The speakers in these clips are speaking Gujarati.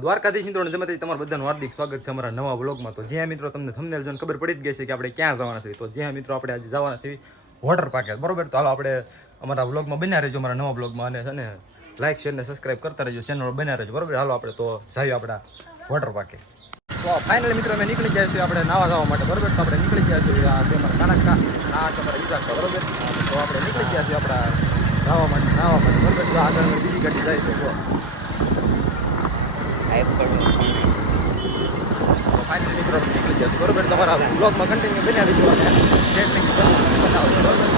દ્વારકાધીશ મિત્રો જેમાંથી તમારું બધાનું હાર્દિક સ્વાગત છે અમારા નવા વ્લોગમાં. તો જ્યાં મિત્રો તમને થંબનેલ જોઈને ખબર પડી જ ગઈ છે કે આપણે ક્યાં જવાના છીએ. તો જ્યાં મિત્રો આપણે આજે જવાના છીએ વોટર પાર્ક, બરોબર. તો હાલો આપણે અમારા વ્લોગમાં બન્યા રહેજો, અમારા નવા વ્લોગમાં, અને છે ને લાઈક શેર ને સબસ્ક્રાઈબ કરતા રહેજો, ચેનલ બન્યા રહેજો, બરોબર. હાલો આપણે તો જઈએ આપણા વોટર પાર્કે. તો ફાઇનલી મિત્રો અમે નીકળી જાય છીએ આપણે નાવા જવા માટે, બરોબર. તો આપણે નીકળી ગયા છીએ, આ છે અમારા કાનક્કા, આ છે અમારા વિચારતા, બરોબર. તો આપણે નીકળી ગયા છીએ આપણા નાવા માટે, બરોબર. તો આગળ બીજી ગાડી જાય છે. તો ફાઇનલી મિત્રો નીકળી ગયા, બરોબર. તમારા બ્લોગમાં કન્ટિન્યુ બન્યા દીધું અને બનાવજો, બરોબર.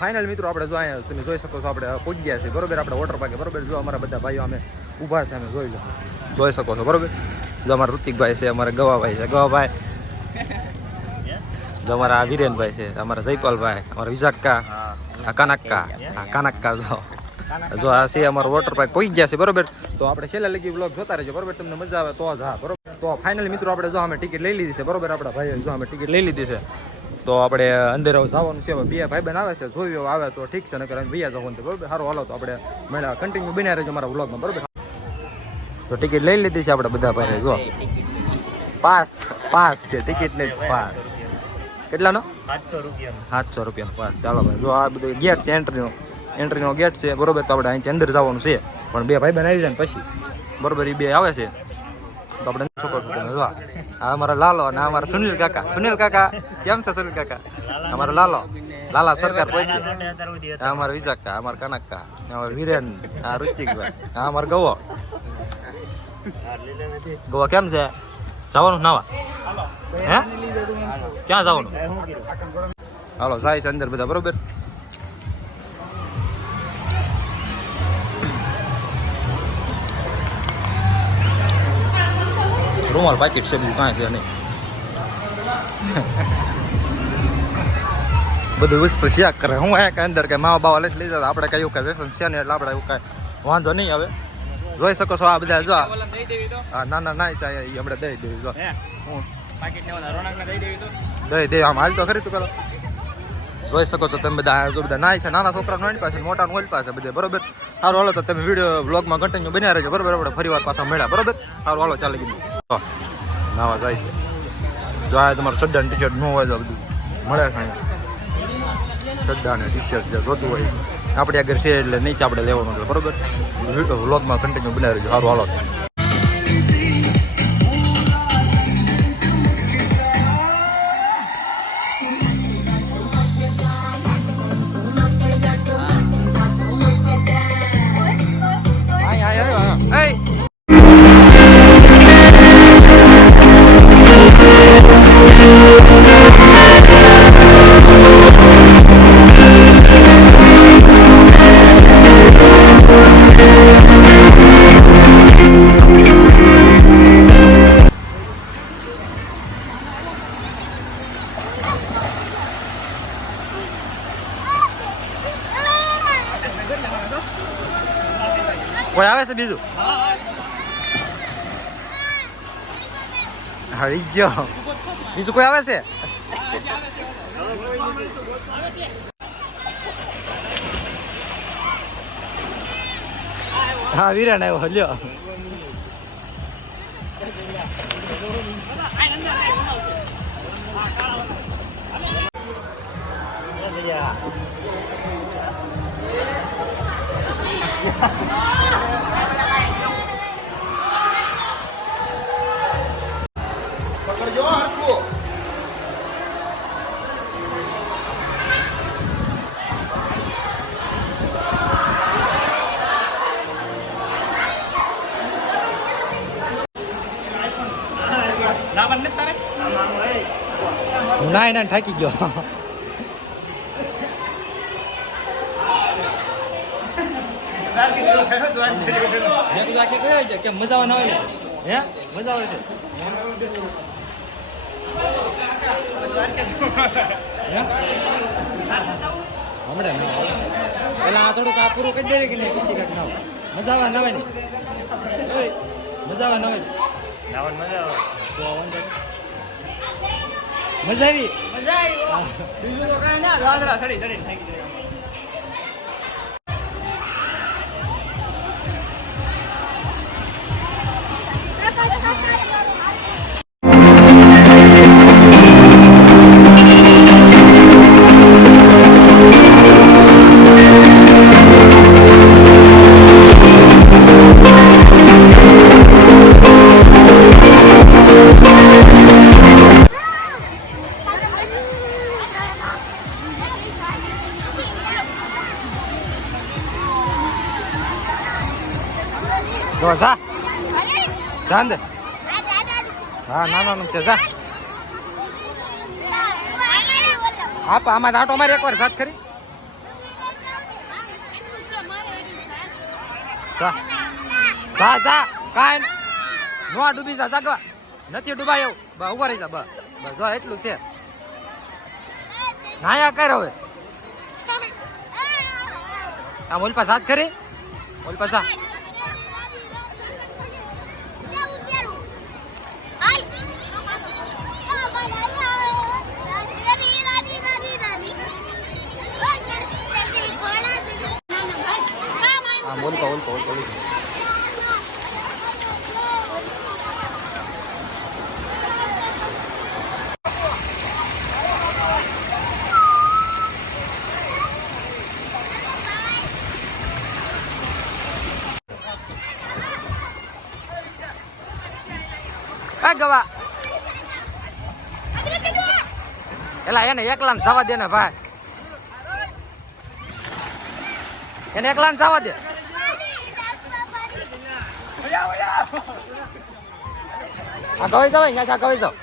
ફાઇનલ મિત્રો આપણે જો અહીંયા તમે જોઈ શકો છો, આપણે પહોંચી ગયા છીએ, બરોબર. આપણે વોટર પાર્કે, બરોબર. જો અમારા બધા ભાઈઓ અમે ઊભા છે, અમે જોઈ શકો છો, બરોબર. જો અમારા ઋતિકભાઈ છે, અમારા ગવાભાઈ છે, ગવાભાઈ. જો અમારા વિરેનભાઈ છે, અમારા જયપાલભાઈ, અમારા વિજાક્કા, આ કાનક્કા જો આ છે અમારો વોટર પાર્ક પહોંચી ગયા છે, બરોબર. તો આપણે છેલ્લા લગી વ્લોગ જોતા રહેજો, બરોબર. તમને મજા આવે તો જ, હા, બરોબર. તો ફાઇનલી મિત્રો આપણે જો અમે ટિકિટ લઈ લીધી છે, બરોબર. આપણા ભાઈએ જો અમે ટિકિટ લઈ લીધી છે, તો આપણે અંદર જવાનું છે. બે ભાઈ બન આવે છે, જોયું આવે તો ઠીક છે, નકર ભૈયા જવાનું, બરોબર. સારું, હાલો તો આપણે મળ્યા, કન્ટિન્યુ બન્યા રહેજો અમારા વ્લોગમાં, બરોબર. તો ટિકિટ લઈ લીધી છે આપણે બધા ભાઈ. જો પાસ છે ટિકિટ ને પાસ કેટલાનો? 700 રૂપિયાનો પાસ. ચાલો ભાઈ, જો આ બધું ગેટ છે, એન્ટ્રીનો ગેટ છે, બરોબર. તો આપણે અહીંથી અંદર જવાનું છે, પણ બે ભાઈ બન આવી જાય ને પછી, બરોબર, એ બે આવે છે તો આપણે શકો છો તમે. જો આ અમારા લાલો અને અમારા સુનિલ કાકા કેમ છે? સુનિલ કાકા અમારા લાલા સરકાર પહોંચી, આ અમારા વિજાક્કા, અમારા કાનક્કા, અમારા વિરેન, આ ઋતિકભાઈ, આ અમારા ગવા કેમ છે? જવાનું નાવા? હે, ક્યાં જવાનું? હાલો જાય છે અંદર બધા, બરોબર. રૂમાલ પાકીટ છે, બીજું કાંઈ છે નહીં. બધું વસ્તુ શેક કરે. હું અંદર કે માવા બાવા લઈ જતા, આપણે કઈ એવું કઈ વ્યસન છે ને, એટલે આપણે એવું કઈ વાંધો નહીં આવે. જોઈ શકો છો આ બધા. જો હા, ના છે, આપણે દઈ દેવી. જો દઈ દે, આમ હાલ તો ખરી તું પેલો. જોઈ શકો છો તમે બધા, જો બધા નાય છે, નાના છોકરાનો એની પાસે, મોટા ઓલ પાસે બધે, બરોબર. સારું, હાલો તો તમે વિડીયો બ્લોગમાં કન્ટિન્યુ બન્યા રહેજો, બરોબર. આપણે ફરી વાર પાછા મળ્યા, બરોબર. સારું, હાલો ચાલે ગયું. નાવા જાય છે. જો આ તમારું સડ્ડા ને ટી-શર્ટ ન હોય તો બધું મળે છે. સડ્ડા ને ટી-શર્ટ જે જોતું હોય આપણે આગળ છે, એટલે નહીં આપણે લેવાનું, એટલે બરોબર. વ્લોગમાં કન્ટિન્યુ બન્યા રહેજો. સારું, હાલો. કોઈ આવે છે બીજું? હરી ગયો. બીજું કોઈ આવે છે? હા, વિરાન આવ્યો. લ્યો, પકડજો હરખું. ના ના થાકી ગયો કે મજા આવે ના હોય હે મજા આવે છે હમણાં પેલા થોડુંક આ પૂરું કરી દેવી કે નહીં પછી કઈક ના મજા આવે ના હોય ને મજા આવે ના હોય મજા આવી બીજું તો કઈ ના ગાગડા ચડી ચડી થાકી જાય જા ચાંદ હા નાનું છે જા હા આમાં આટો મારી એકવાર સાથ ખરી જા જા જા કાંઈ નો ડૂબી જા જાગવા નથી ડૂબાય એવું બસ ઉભા રહી જા બસ બસ જો એટલું છે નાયા કર હવે આમ ઓલ પાસ હાથ ખરી ઓલ પાસા બોલતો ગવા એલા એને એકલા જવા દે ને ભાઈ એને એકલા જવા દે આ ગવાઈ જાવ અહીંયા ગવાઈ જાવ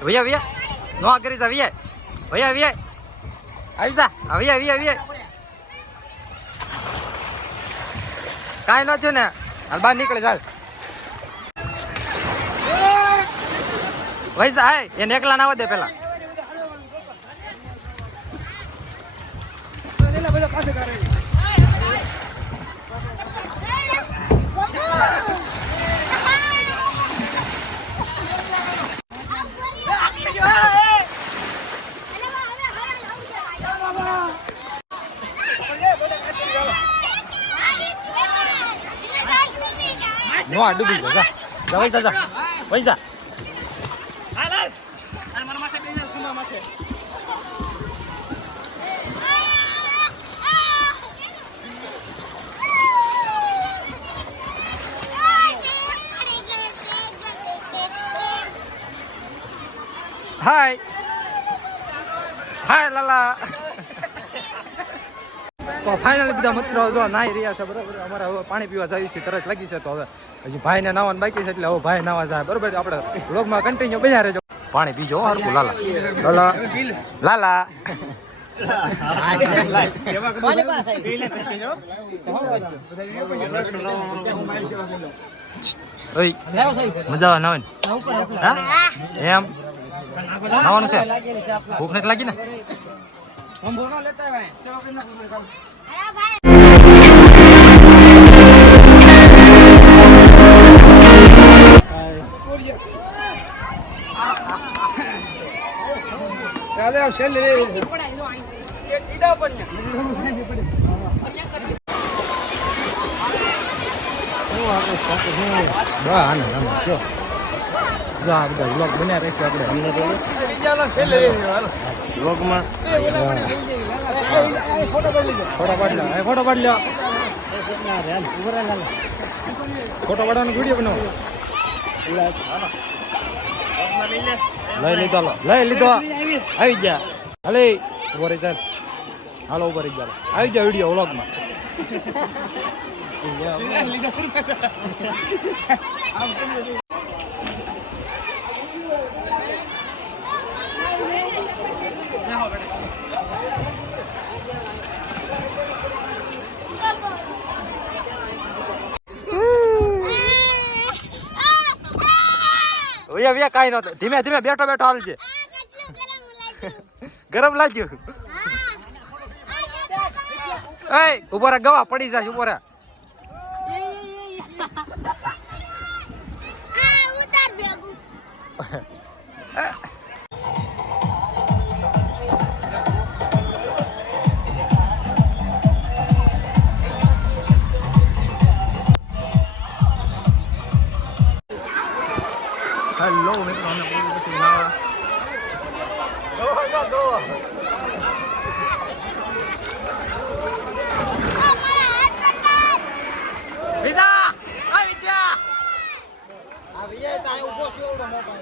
ભૈયા ભૈયા નો કરી જા ભૈયા ભૈયા ભૈયા આવી જા ભૈયા ભૈયા ભૈયા કાંઈ ન થયું ને હાલ બહાર નીકળે ચાલ વૈસા હાય એને એકલા ના દે પેલા નો ડૂબી ગયો જા જા વૈસા જા વૈસા હાય હાય લાલા તો ફાઇનલી બધા મિત્રો જો નાઈ રહ્યા છે બરોબર અમારે હવે પાણી પીવા જઈએ છીએ તરત લાગી છે તો હવે હજી ભાઈને નાવાનું બાકી છે એટલે હવે ભાઈ નાવા જાય બરોબર આપણે વ્લોગમાં કન્ટિન્યુ બન્યા રહેજો પાણી પીજો હરખું લાલા લાલા લાલા મજા આવે નાવાની એમ નાવાનું છે ભૂખ નથી લાગી ને બધા વ્લોગ બન્યા રહેશે આપણે વ્લોગમાં ફોટો પાડવાનો વિડીયો બનાવો લઈ લીધો લઈ લીધો આવી ગયા હાલે ઉભો રહી ચાલ હાલો ઉભો રહી ચાલ આવી ગયા વિડીયો વ્લોગમાં કાઈ નતો ધીમે ધીમે બેઠો બેઠો હાલજે ગરમ લાગ્યું એ ઉભો રે ગવા પડી જાય ઉભો રે ઉતાર ભેગું હેલો મિત્રો અમે પછી નાવા દો વિઝા આ વિઝા આ વિઝા તો આ ઉભો થયો એવડો મોટો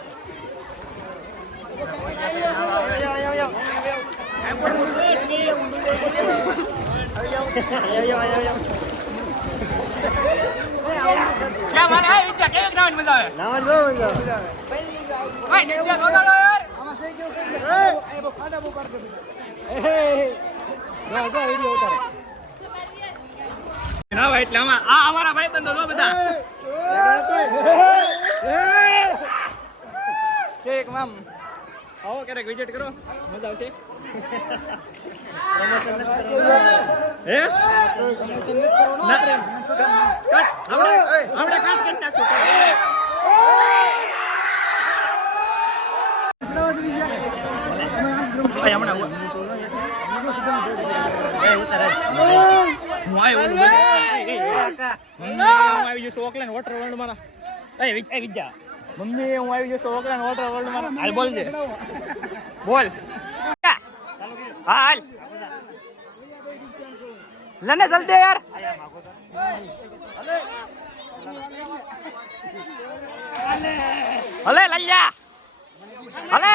क्या मारे है विचार के ग्राउंड में जावे नावन बो मजा भाई नीचे वगाड़ो यार आमा सही क्यों कर ए वो खाड़ा वो कर दे ए जा जा वीडियो उतार ना भाई એટલે આમાં આ અમારા ભાઈ બંધો જો બધા કેક મામ આવો ક્યારેક વિઝિટ કરો મજા આવશે હે પ્રમોશન ન કરો ના કટ આપણે કાટ કરી નાખશું ભાઈ હમણાં એ ઉતાર હું આવી જઈશ ઓકલેન્ડ વોટર વર્લ્ડ માં એ વિજા મમ્મી હું આવી જઈશ ઓકલેન્ડ વોટર વર્લ્ડ માં હાલ બોલજે બોલ હાલ લને જલ્દી યાર હલે લલ્યા હલે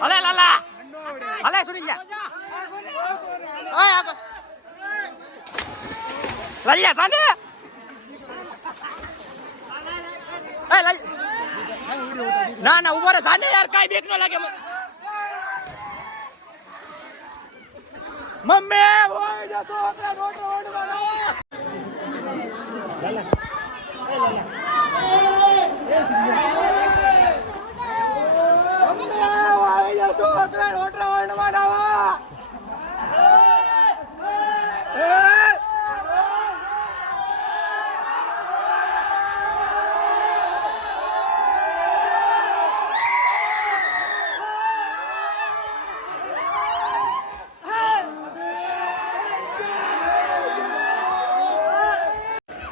હલે લાલા હલે સુની જા ઓય આગો લલ્યા સાંડે એ લલ ના ના ઉભો રે સાંડે યાર કાઈ બેક ન લાગે મમ્મી ઓય જા તો આપણે રોડ માં લાલા એ લાલા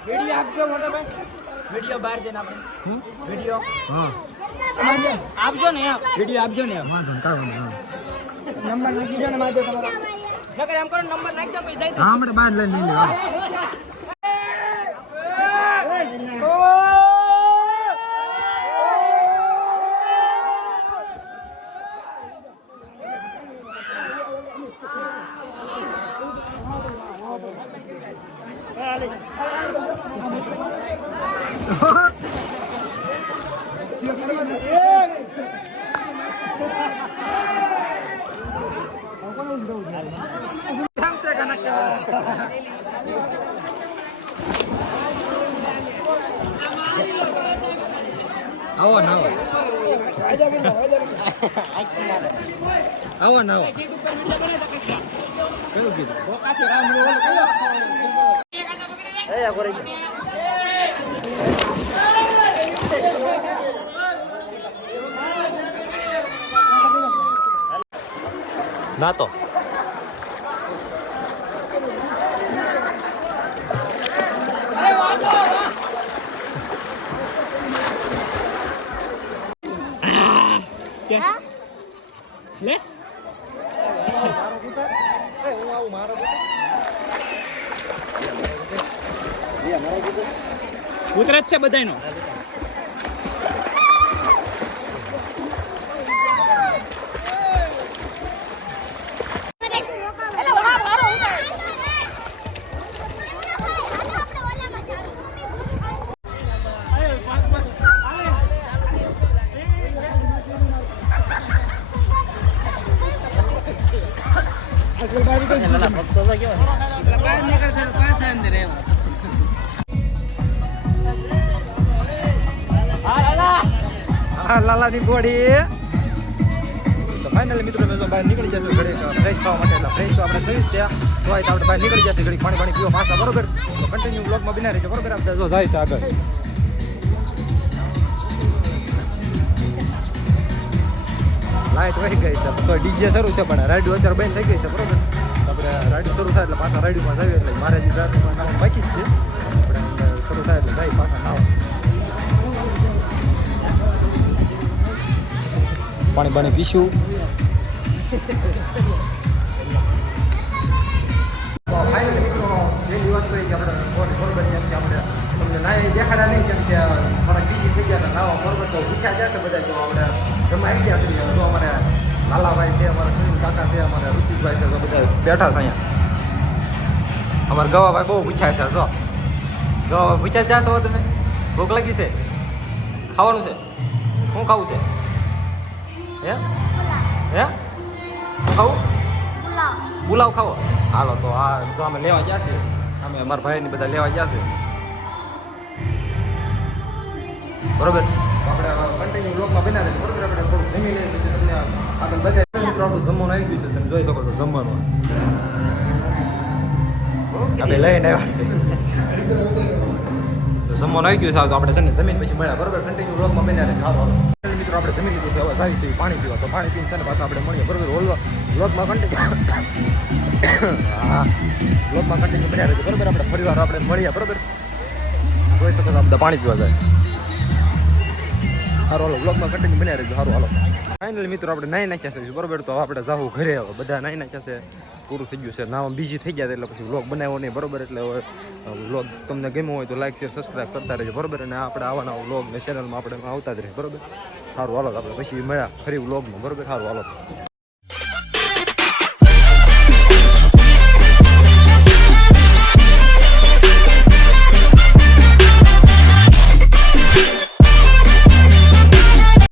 वीडियो आपको मोटा भाई वीडियो बाहर देना આપણે वीडियो हां આપજો ને वीडियो આપજો ને હા ધંકા નંબર નાખી દો ને માજો તમારો નકર એમ કરો નંબર નાખી દો પછી દઈ દો હા આપણે બહાર લઈને લઈ લેવા આવો ના આવો ના આવો કેવું કીધું બોકાથી રામ નો ઓલો કયો એ આ કરે ના તો લે ઉતરે જ છે બધાયનો હા લાલાની બોડી તો ફાઇનલી મિત્રો મેં તો બહાર નીકળી જશે ઘરે ફ્રેશ થવા માટે એટલે ફ્રેશ તો આપણે થઈ જ ત્યાં તો આપણે બહાર નીકળી જશે ઘડી પાણી પીવા પાછા બરોબર તો કન્ટિન્યુ બ્લોગમાં બિના રહેજો બરોબર આપણે જો જાય છે આગળ લાઈટ વહી ગઈ છે તો ડીજે શરૂ છે પણ રાઈડ અત્યારે બંધ થઈ ગઈ છે બરોબર આપણે રાઈડ શરૂ થાય એટલે પાછા રાઈડમાં જઈએ એટલે મારે જે ટ્રાફિકમાં નાવા બાકી જ છે આપણે શરૂ થાય એટલે જાય પાછા નાવા પાણી પીશું ફાઇનલી મિત્રો પહેલી વાત કરી કે આપણે સોરી બરોબર કેમ કે આપણે તમને નાય દેખાડા નહીં કેમ કે થોડાક બીસી થઈ ગયા નાવા બરોબર તો પૂછ્યા જશે બધા તો આપણે જમા આવી ગયા છે તો અમારે લાલાભાઈ છે અમારા સુનિલ કાકા છે અમારા ઋતિકભાઈ છે તો બધા બેઠા છે અહીંયા અમારા ગવાભાઈ બહુ પૂછાય છે જો ગવાભાઈ પૂછ્યા જશો તમે ભૂખ લાગી છે ખાવાનું છે શું ખાવું છે હે હે શું ખાવું પુલાવ ખાવો હાલો તો આ જો અમે લેવા ગયા છે અમે અમારા ભાઈની બધા લેવા ગયા છે બરોબર આપણે કન્ટિન્યુ બ્લોગમાં બનાવે છે બરોબર આપણે થોડું જમી લઈએ પછી તમને આગળ બજાય મિત્રો આપણું જમવાનું આવી ગયું છે તમે જોઈ શકો છો જમવાનું આપણે લઈને આવ્યા છે તો જમવાનું આવી ગયું છે તો આપણે છે ને જમીન પછી મળ્યા બરોબર કન્ટિન્યુ બ્લોગમાં બનાવે હાલો મિત્રો આપણે જમી લીધું છે હવે સારી છે પાણી પીવા તો પાણી પીને છે ને પાછા આપણે મળીએ બરોબર બ્લોગમાં કન્ટિન્યુ હા બ્લોગમાં કન્ટિન્યુ બન્યા રહેશે બરોબર આપણે ફરીવાર આપણે મળીએ બરોબર જોઈ શકો છો બધા પાણી પીવા જાય સારું હાલો બ્લોગમાં કન્ટિન્યુ બન્યા રહેજો સારું હાલો ફાઇનલી મિત્રો આપણે નાઈ નાખ્યા છે બરોબર તો આપણે જાવું ઘરે હવે બધા નાઈ નાખ્યા છે પૂરું થઈ ગયું છે નાવામાં બીજી થઈ ગયા એટલે પછી વ્લોગ બનાવ્યો નહીં બરોબર એટલે હવે વ્લોગ તમને ગમ્યો હોય તો લાઈક શેર સબસ્ક્રાઈબ કરતા રહેજો બરોબર અને આપણે આવાના વ્લોગ ને ચેનલમાં આપણે આવતા જ રહે બરોબર સારું હાલો આપણે પછી મળ્યા ફરી વ્લોગમાં બરોબર સારું હાલો